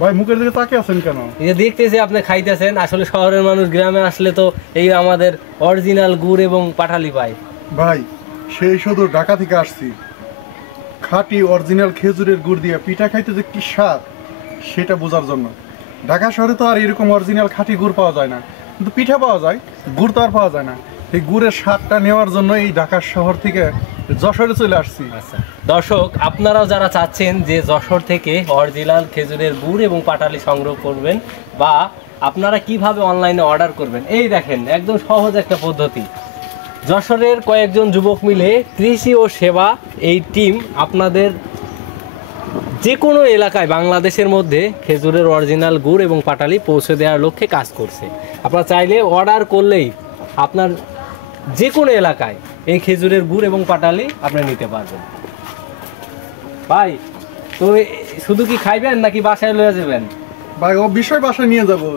ভাই মুখের দিকে তাকিয়ে আছেন কেন? এই যে দেখতেছি আপনি খাইতেছেন, আসলে শহরের মানুষ গ্রামে আসলে তো এই আমাদের অরিজিনাল গুড় এবং পাটালি পায়। ভাই সেই শুধু ঢাকা থেকে আসছি, খাঁটি অরিজিনাল খেজুরের গুড় দিয়ে পিঠা খাইতে যে কি স্বাদ সেটা বোঝার জন্য। ঢাকা শহরে তো আর এরকম অরিজিনাল খাঁটি গুড় পাওয়া যায় না, কিন্তু পিঠা পাওয়া যায়, গুড় তো আর পাওয়া যায় না। এই গুড়ের স্বাদটা নেওয়ার জন্য এই ঢাকা শহর থেকে যশোরে চলে আসছি। আচ্ছা দর্শক, আপনারাও যারা চাচ্ছেন যে যশোর থেকে অরিজিনাল খেজুরের গুড় এবং পাটালি সংগ্রহ করবেন বা আপনারা কিভাবে অনলাইনে অর্ডার করবেন, এই দেখেন একদম সহজ একটা পদ্ধতি। যশোরের কয়েকজন যুবক মিলে কৃষি ও সেবা এই টিম আপনাদের যে কোনো এলাকায় বাংলাদেশের মধ্যে খেজুরের অরিজিনাল গুড় এবং পাটালি পৌঁছে দেওয়ার লক্ষ্যে কাজ করছে। আপনারা চাইলে অর্ডার করলেই আপনার যে কোনো এলাকায় এই খেজুরের গুড় এবং পাটালি আপনি নিতে পারবেন। ভাই তো শুধু কি খাইবেন নাকি বাসায় লয়ে যাবেন? ভাই ও বিষয় বাসায় নিয়ে যাবো।